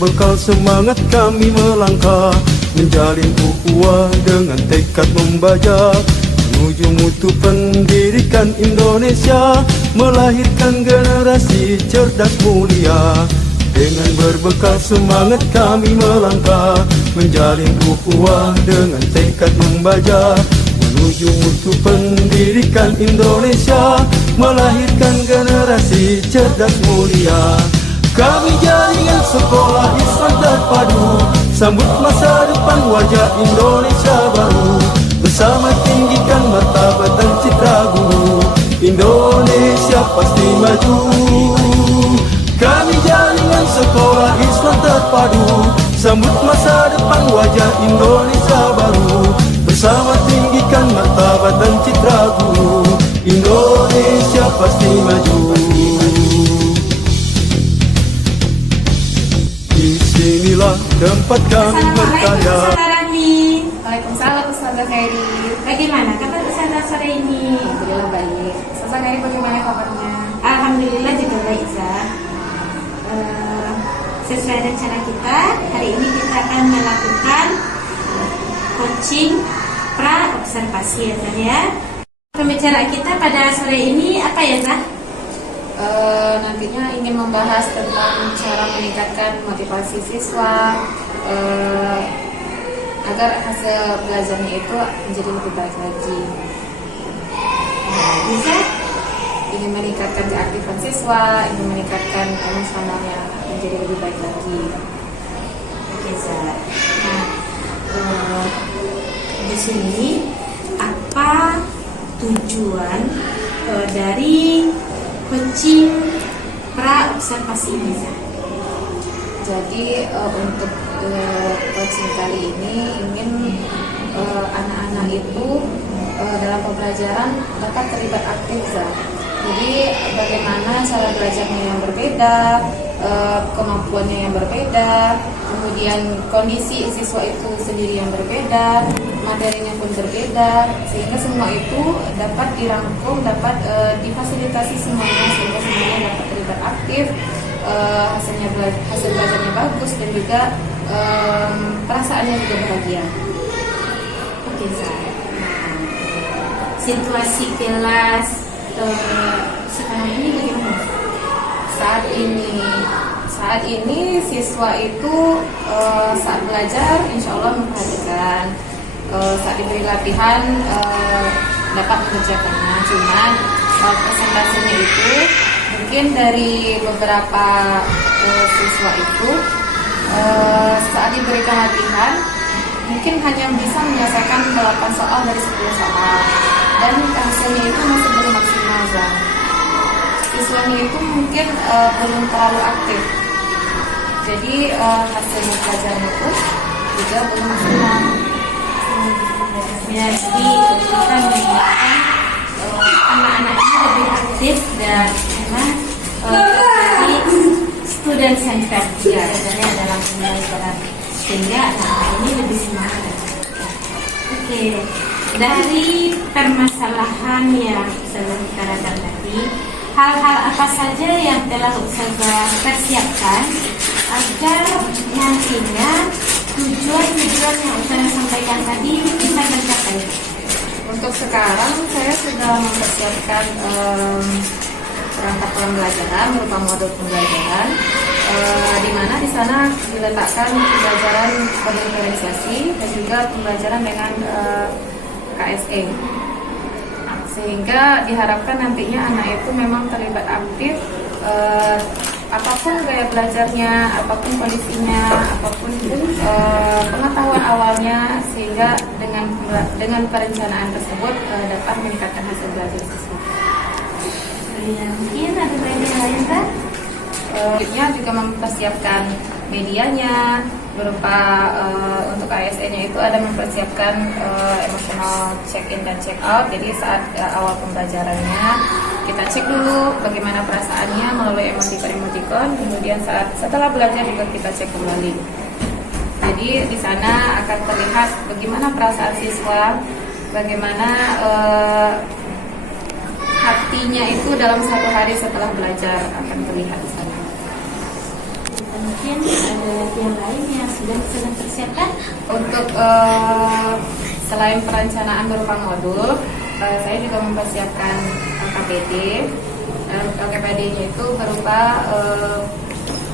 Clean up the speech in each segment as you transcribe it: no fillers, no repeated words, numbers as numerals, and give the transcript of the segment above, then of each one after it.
berbekal semangat kami melangkah, menjalin ukhuwah dengan tekad membaca, menuju mutu pendidikan Indonesia, melahirkan generasi cerdas mulia. Dengan berbekal semangat kami melangkah, menjalin ukhuwah dengan tekad membaca, menuju mutu pendidikan Indonesia, melahirkan generasi cerdas mulia. Kami jaringan sekolah Islam terpadu, sambut masa depan wajah Indonesia baru, bersama tinggikan martabat dan citra guru, Indonesia pasti maju. Kami jaringan sekolah Islam terpadu, sambut masa depan wajah Indonesia baru, bersama tinggikan martabat dan citra guru, Indonesia pasti maju. Disinilah tempat kami berkarya. Waalaikumsalam Ustazah Khairi. Bagaimana kabar Ustazah sore ini? Alhamdulillah baik. Ustazah Khairi bagaimana kabarnya? Alhamdulillah juga baik, Zah. Sesuai rencana kita, hari ini kita akan melakukan coaching pra observasi ya. Pembicaraan kita pada sore ini apa ya, Zah? Nantinya ingin membahas tentang cara meningkatkan motivasi siswa agar hasil belajarnya itu menjadi lebih baik lagi. Bisa? Ingin meningkatkan keaktifan siswa, ingin meningkatkan emosionalnya menjadi lebih baik lagi. Oke, Zah. Nah, di sini apa tujuan dari coaching pra observasi ini, Zah? Jadi untuk coaching kali ini ingin anak-anak itu dalam pembelajaran dapat terlibat aktif, Zah. Jadi bagaimana cara belajarnya yang berbeda, kemampuannya yang berbeda, kemudian kondisi siswa itu sendiri yang berbeda, materinya pun berbeda, sehingga semua itu dapat dirangkum, dapat difasilitasi semuanya, sehingga semuanya dapat terlibat aktif, hasil belajarnya bagus dan juga perasaannya juga bahagia. Oke, Zah. Nah, situasi kelas sekarang ini bagaimana? Saat ini siswa itu saat belajar insya Allah memperhatikan, saat diberi latihan dapat mengerjakannya. Cuman presentasenya itu mungkin dari beberapa siswa itu saat diberikan latihan mungkin hanya bisa menyelesaikan 8 soal dari 10 soal, dan hasilnya itu masih belum maksimal, Zah. Siswanya itu mungkin belum terlalu aktif, jadi hasilnya pelajarannya pun juga belum maksimal. Jadi kita mengingatkan anak-anak ini lebih aktif dan memang menjadi student center ya, sebenarnya dalam pembelajaran, sehingga anak-anak ini lebih semangat. Oke, dari permasalahan yang sudah dikatakan tadi, hal-hal apa saja yang telah Ustazah persiapkan agar nantinya tujuan-tujuan yang Ustazah sampaikan tadi bisa tercapai? Untuk sekarang saya sudah mempersiapkan perangkat pembelajaran berupa modul pembelajaran, di mana di sana diletakkan pembelajaran kode diferensiasi dan juga pembelajaran dengan KSE, sehingga diharapkan nantinya anak itu memang terlibat aktif, apapun gaya belajarnya, apapun kondisinya, apapun pengetahuan awalnya, sehingga dengan perencanaan tersebut dapat meningkatkan hasil belajar siswa. Mungkin ada bagian lain, Kak? Selanjutnya juga mempersiapkan medianya berupa untuk ASN-nya itu ada mempersiapkan emotional check-in dan check-out. Jadi saat awal pembelajarannya kita cek dulu bagaimana perasaannya melalui emoticon, kemudian setelah belajar juga kita cek kembali. Jadi di sana akan terlihat bagaimana perasaan siswa, bagaimana hatinya itu dalam satu hari setelah belajar akan terlihat di sana. Mungkin ada lagi yang lain yang sedang persiapkan? Untuk selain perencanaan berupa modul, saya juga mempersiapkan KPD. KPD-nya itu berupa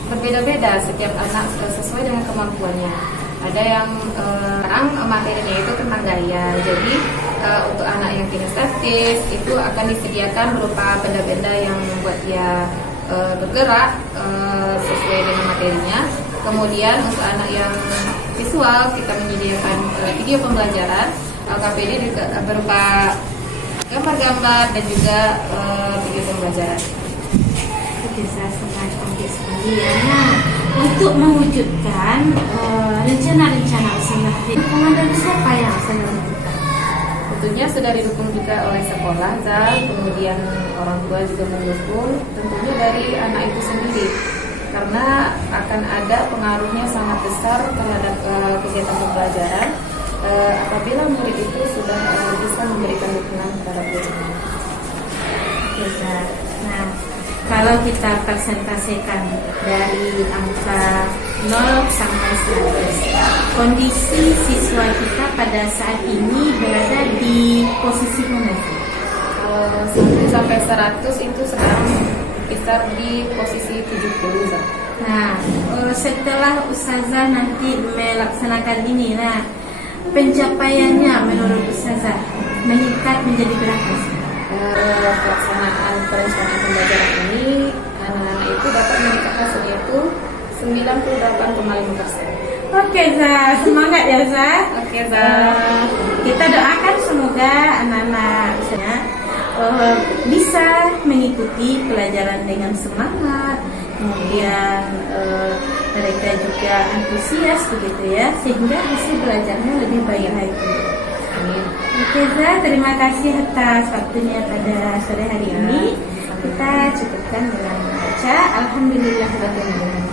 berbeda-beda setiap anak sesuai dengan kemampuannya. Ada yang sekarang materinya itu tentang gaya. Jadi untuk anak yang kinestetis itu akan disediakan berupa benda-benda yang membuat dia bergerak sesuai dengan materinya. Kemudian untuk anak yang visual kita menyediakan video pembelajaran. KPD juga berupa gambar-gambar dan juga video pembelajaran. Bisa sangat cantik sekali ya. Nah, untuk mewujudkan rencana-rencana usaha lingkungan dari siapa yang akan mewujudkan? Tentunya sudah didukung juga oleh sekolah, kemudian orang tua juga mendukung, tentunya dari anak itu sendiri. Karena akan ada pengaruhnya sangat besar terhadap kegiatan pembelajaran apabila murid itu sudah bisa memberikan dukungan kepada gurunya. Bisa. Nah, kalau kita presentasikan dari angka 0 sampai 100, kondisi siswa kita pada saat ini berada di posisi mana? 1 sampai 100 itu sekarang kita di posisi 70. Nah, setelah Ustazah nanti melaksanakan ini, nah pencapaiannya menurut Ustazah meningkat menjadi berapa? Pelaksanaan perencanaan pembelajaran ini anak-anak itu dapat meningkat hasilnya itu 98,5%. Oke, Zah, semangat ya, Zah. Oke, Zah. Kita doakan semoga anak-anak bisa mengikuti pelajaran dengan semangat, kemudian mereka juga antusias begitu ya, sehingga hasil belajarnya lebih baik lagi. Amin. Oke, Zah, terima kasih atas waktunya pada sore hari ini. Kita cukupkan dengan membaca Alhamdulillahirobbilalamin.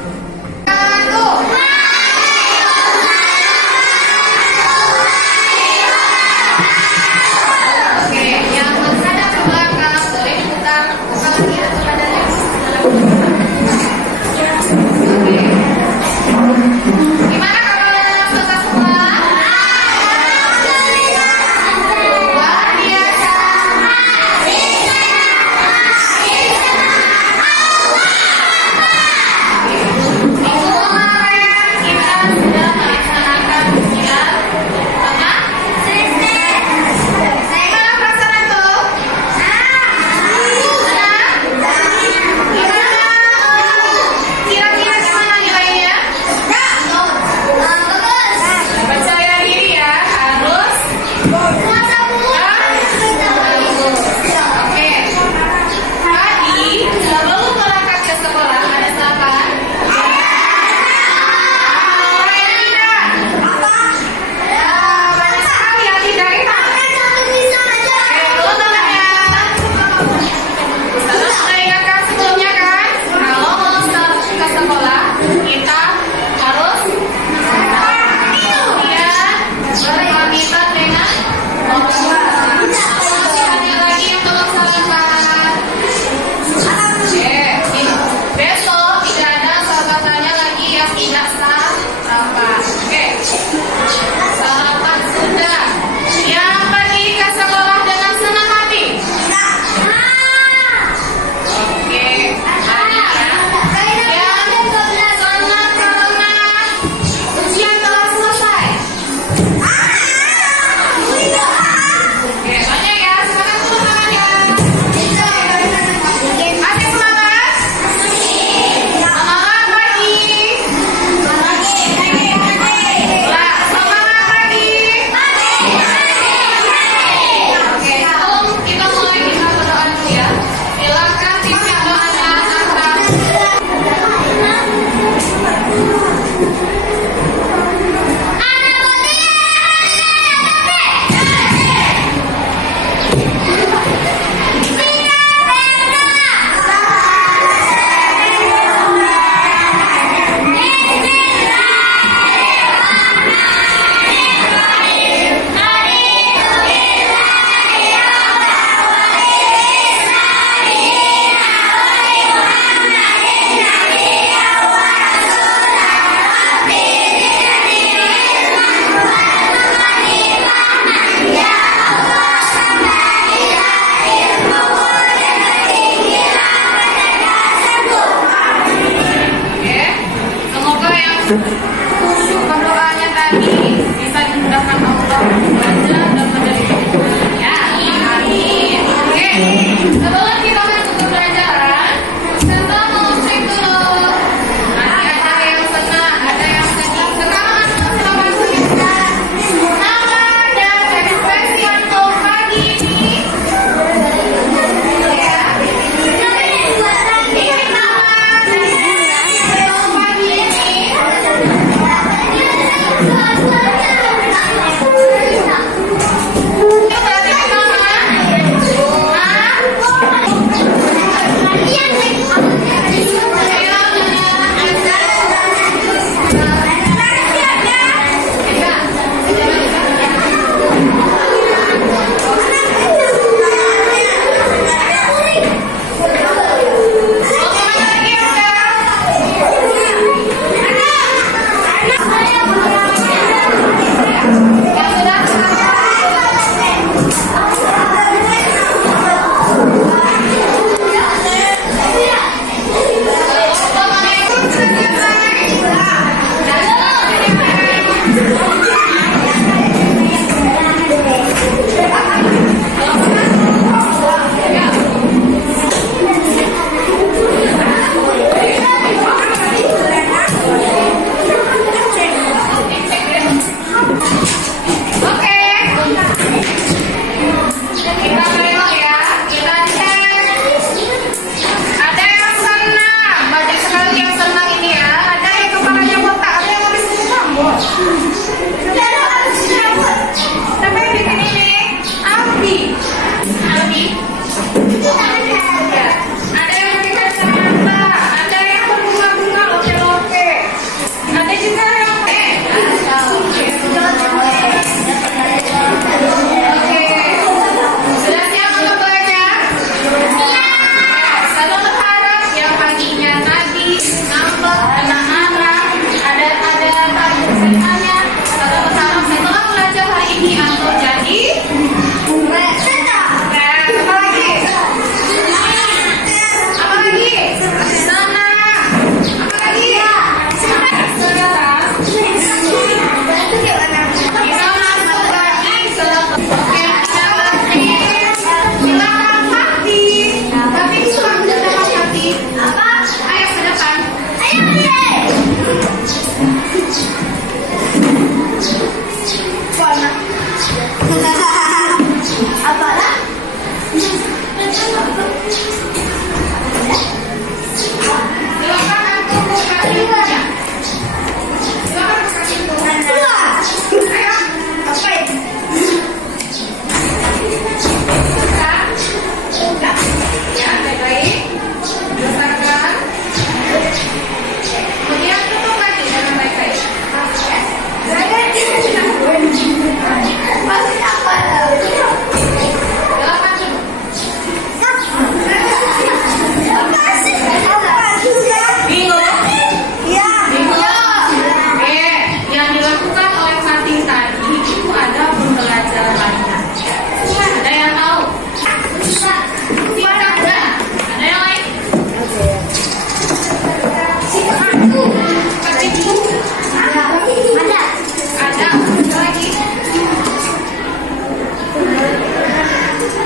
Ada lagi.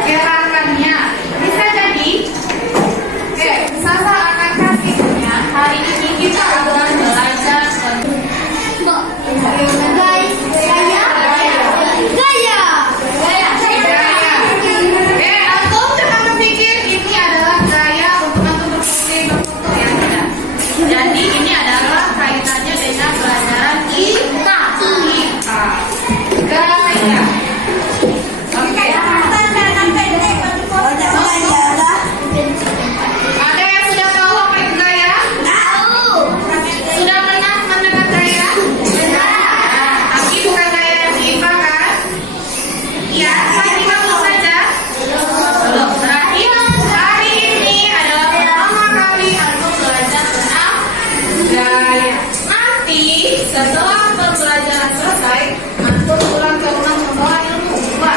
Gerakannya bisa jadi. Oke, Sasa akan kasihnya. Hari ini kita akan belajar gaya. Antum jangan berpikir ini adalah gaya untuk antum berfoto yang tidak. Jadi ini adalah kaitannya dengan pelajaran IPA. Gaya. Oke. Ada yang sudah tahu apa itu gaya? Sudah pernah mendengar gaya? Tapi bukan gaya yang di IPA kan? Ya, masih kamu saja. Belum. Berarti hari ini adalah pertama kali antum belajar tentang gaya. Nanti setelah pembelajaran selesai, antum pulang ke rumah membawa ilmu dua.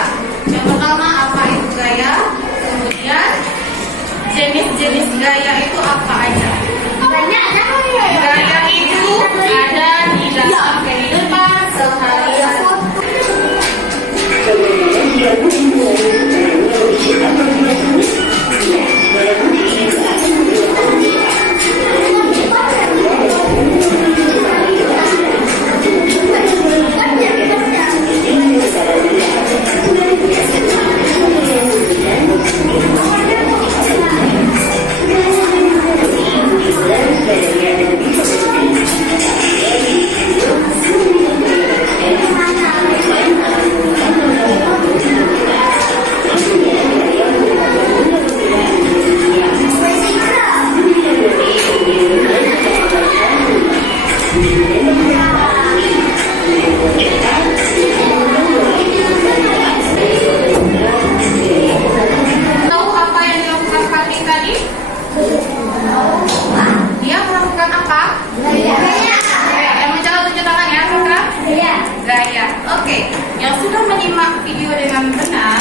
Yang pertama apa itu gaya? Kemudian jenis-jenis gaya itu apa aja? Gaya itu ada di dalam kehidupan sehari-hari. Tahu apa yang dilakukan Fatih tadi? Dia melakukan apa? Gaya. Yang menjawab tunjuk tangan ya, Putra? Gaya. Oke. Yang sudah menyimak video dengan benar,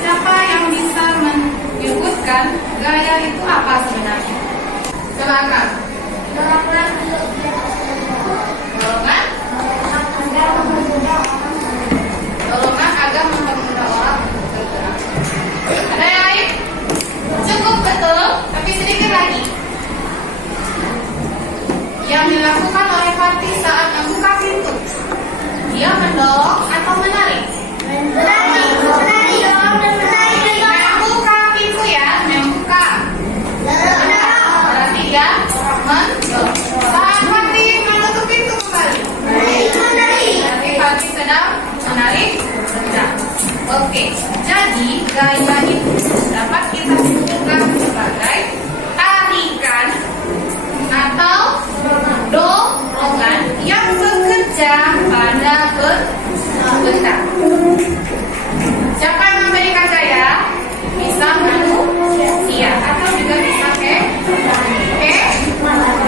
siapa yang bisa menyebutkan gaya itu apa sebenarnya? Silakan. Golongan? Golongan agak mempermudah orang bergerak. Ada yang lain? Cukup betul, tapi sedikit lagi. Yang dilakukan oleh Fatih saat membuka pintu, dia mendorong atau menarik? Membuka pintu ya, membuka. Berarti dia mendorong. Saat Fatih menutup pintu kembali, berarti Fatih sedang menarik. Oke, jadi gaya itu dapat kita simpulkan sebagai tarikan atau dorongan yang bekerja pada benda. Siapa yang memberikan gaya? Bisa manusia atau juga bisa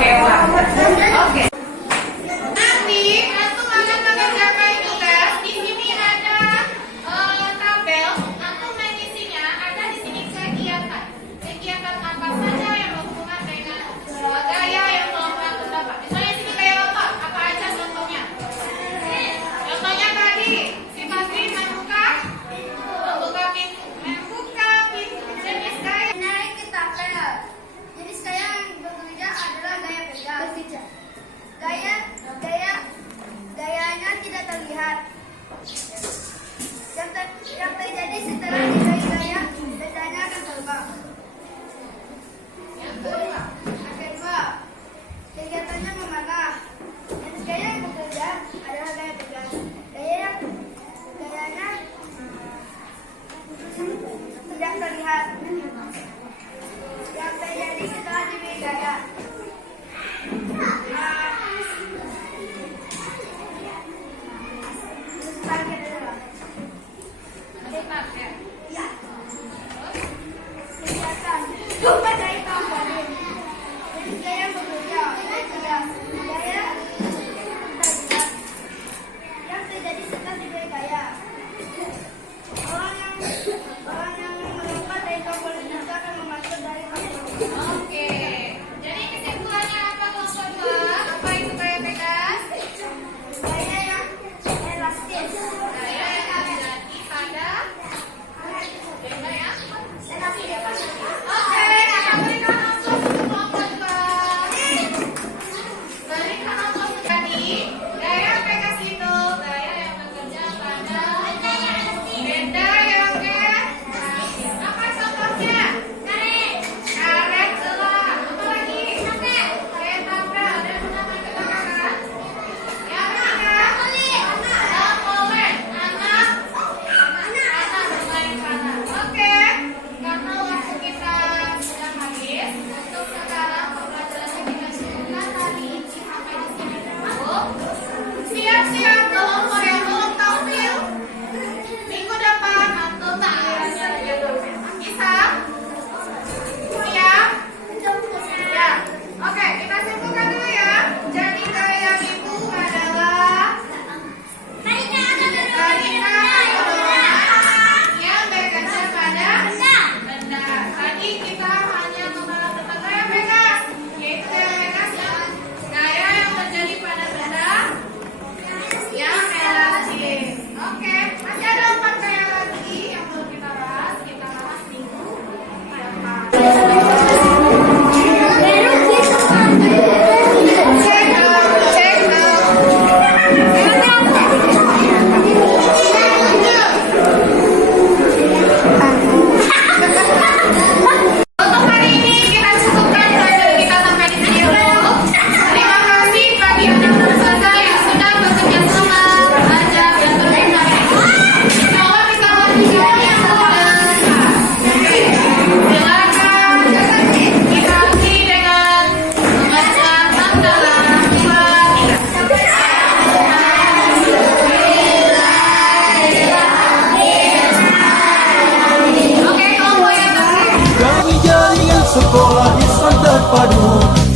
hewan. Oke. Nanti antum akan mengerjakan tugas. Di sini ada tabel. Antum mengisinya. Ada di sini kegiatan. Kegiatan apa saja yang berhubungan dengan gaya yang telah antum dapat. Misalnya di sini kayak otot. Apa aja contohnya? Contohnya tadi si Fatih membuka pintu. Jenis gaya.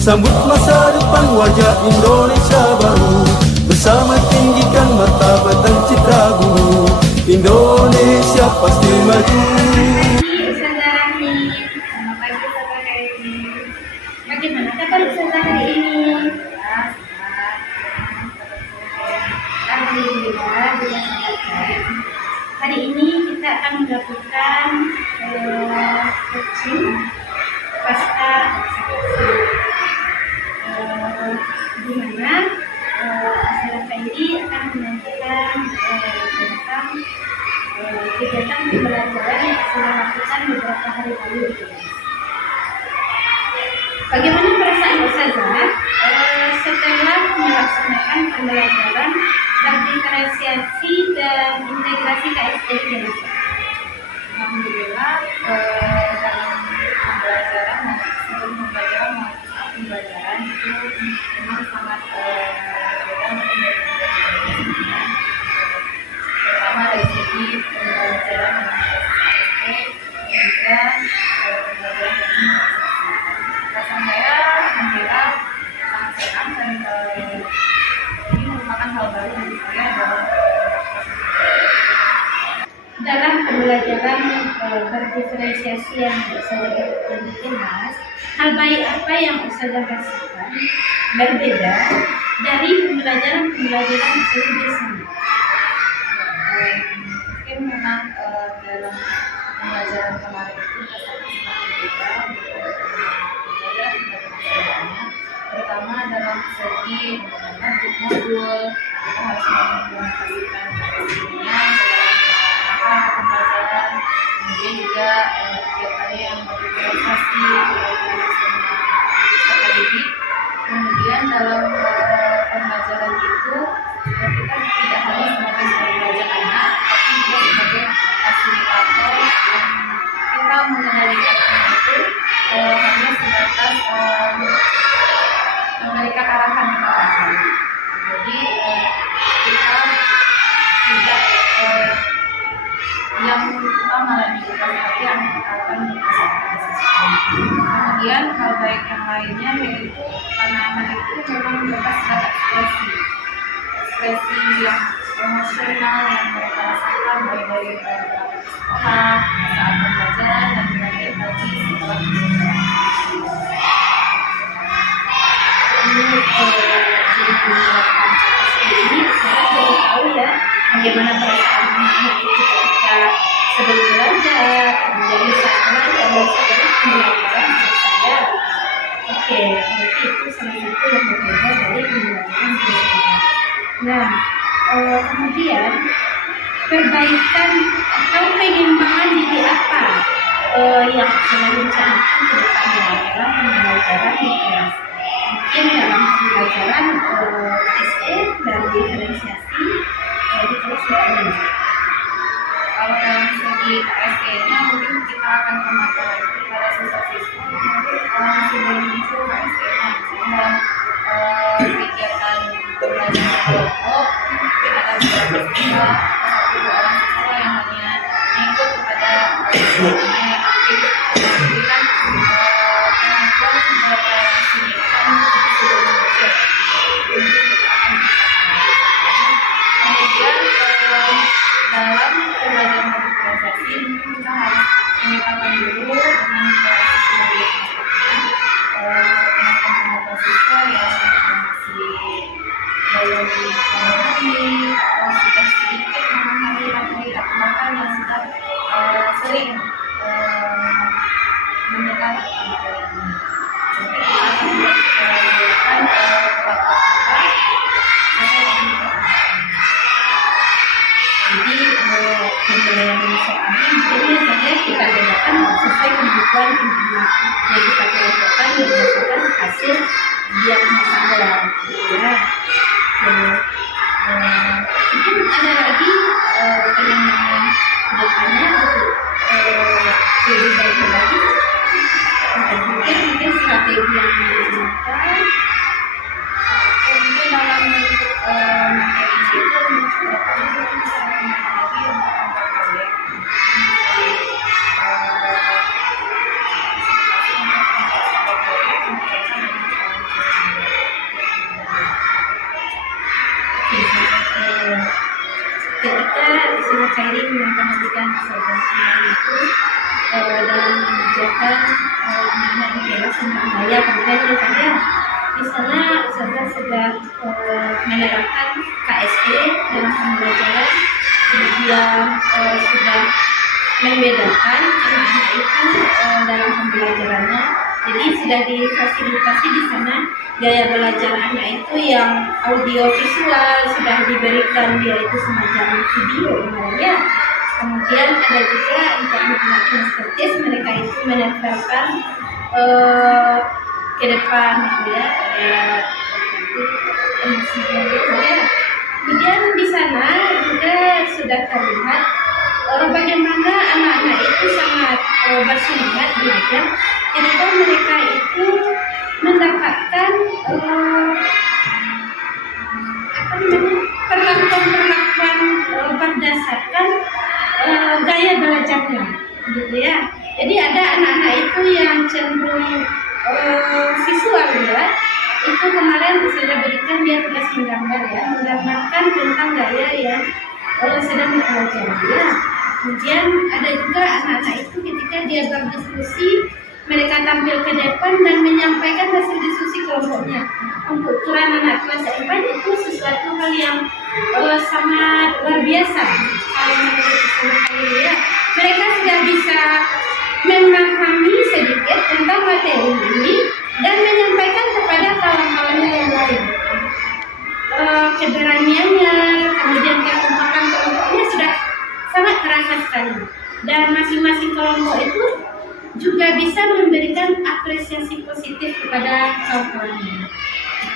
Sambut masa depan wajah Indonesia baru, bersama tinggikan martabat dan citra guru. Indonesia pasti maju. Ustazah Rahmi, selamat pagi Ustazah Rahmi. Bagaimana kabar Ustazah hari ini? Alhamdulillah, juga sehat. Hari ini kita akan melakukan coaching pasca di mana Ustazah Khairi akan menyampaikan tentang kegiatan pembelajaran yang sudah lakukan beberapa hari lalu di kelas. Bagaimana perasaan Ustazah setelah melaksanakan pembelajaran berdiferensiasi dan integrasi KSE Indonesia? Alhamdulillah, dalam pembelajaran sebelum pembelajaran itu memang sangat berbeda mungkin dari pembelajaran sebelumnya. Pertama dari segi pembelajaran mengenai KSE dan juga pembelajaran mengenai rasa saya alhamdulillah sangat senang dan ini merupakan hal baru bagi saya Dalam pembelajaran berdiferensiasi yang Ustazah lakukan di kelas, hal baik apa yang Ustazah rasakan berbeda dari pembelajaran sebelumnya? Mungkin memang dalam pembelajaran kemarin itu rasanya sangat berbeda pembelajaran sebelumnya, terutama dalam segi bentuk modul. Kita harus mengimplementasikan hasilnya dalam pembelajaran, kemudian juga tiap ada yang berdiferensiasi akademik. Kemudian dalam pembelajaran itu kita tidak hanya sebagai pembelajar anak, tapi juga sebagai fasilitator yang kita mengendalikan itu hanya sebatas memberikan arahan. Jadi kita tidak yang utama lagi, tapi yang akan kemudian hal baik yang lainnya yaitu anak-anak itu memang bebas pada ekspresi yang emosional yang mereka rasakan baik dari sekolah saat pembelajaran dan juga tadi setelah Ini saya baru tahu ya bagaimana perasaan anak itu ketika sebelum belajar, menjadi saat belajar dan setelah pembelajaran saya. Oke, berarti itu salah satu yang berbeda dari pembelajaran sebelumnya. Nah, kemudian perbaikan atau pengembangan diri apa yang sedang direncanakan ke depannya dalam pembelajaran di kelas? Mungkin dalam pembelajaran KSE dan diferensiasi di kelas ini. kalau dalam segi KSE-nya mungkin kita akan pemantauan lagi pada siswa-siswa sebelum muncul KSE-nya. Misalnya dalam kegiatan pembelajaran kelompok mungkin ada beberapa siswa atau 1-2 orang siswa yang hanya mengikut kepada yang aktif. Jadi kan kemampuan berinteraksi ini kan sudah muncul. Kemudian dalam pembelajaran berorganisasi mungkin kita harus memetakan dulu dengan teman-teman siswa yang masih belum memahami atau sudah sedikit memahami materi atau bahkan yang sudah sering mendengar materi ini. Mungkin kita akan melakukan Jadi pembelajaran soalnya mungkin saja kita gunakan sesuai kebutuhan yang kita kelompokkan berdasarkan hasil diagnosa awal. Ya. Mungkin ada lagi pengembangan kedepannya untuk lebih baik lagi. Mungkin strategi yang digunakan. Mungkin dalam bentuk materi itu kita bisa lagi untuk antar proyek. Ketika Ustazah Khairin memperhatikan saudara itu dalam mengajarkan anak-anak di kelas tentang budaya, kemudian saya di sana Ustazah sudah menerapkan KSE dalam pembelajaran, kemudian sudah membedakan anak-anak itu dalam pembelajarannya. Jadi sudah difasilitasi di sana gaya belajar anak itu yang audio visual, sudah diberikan dia itu semacam video ya. Kemudian ada juga untuk anak-anak kinestetis, mereka itu menempelkan ke depan gitu ya, Kemudian di sana juga sudah terlihat bagaimana anak-anak itu sangat bersemangat belajar ketika mereka itu mendapatkan perlakuan berdasarkan gaya belajarnya, gitu ya. Jadi ada anak-anak itu yang cenderung visual ya. Itu kemarin saya berikan dia tugas menggambar ya, menggambarkan tentang gaya yang sedang dipelajari ya. Kemudian ada juga anak-anak itu ketika dia berdiskusi, mereka tampil ke depan dan menyampaikan hasil diskusi kelompoknya. Untuk ukuran anak kelas 4 itu sesuatu hal yang sangat luar biasa. Kalau menurut ya, mereka sudah bisa memahami sedikit tentang materi ini dan menyampaikan kepada kawan-kawannya yang lain. Keberaniannya, kemudian kekompakan kelompoknya sudah sangat terasa sekali. Dan masing-masing kelompok itu juga bisa memberikan apresiasi positif kepada kawan-kawannya.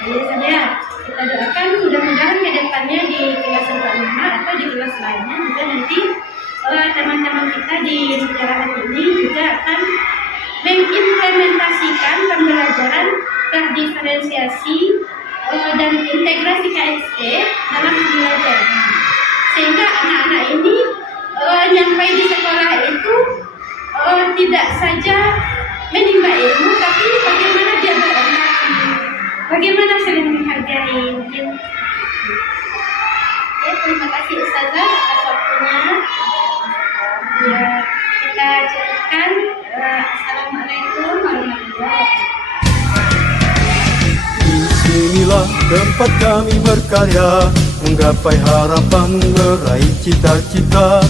Jadi saya kita doakan mudah-mudahan ke depannya di kelas 45 atau di kelas lainnya juga nanti teman-teman kita di negara ini juga akan mengimplementasikan pembelajaran terdiferensiasi dan integrasi KST dalam pembelajaran, sehingga anak-anak ini nyampai di sekolah itu tidak saja menimba ilmu, tapi bagaimana dia berakhlak, bagaimana saling menghargai. Ya, terima kasih Ustazah atas waktunya. Ya, kita cukupkan. Assalamualaikum warahmatullahi wabarakatuh. Disinilah tempat kami berkarya, menggapai harapan, meraih cita-cita.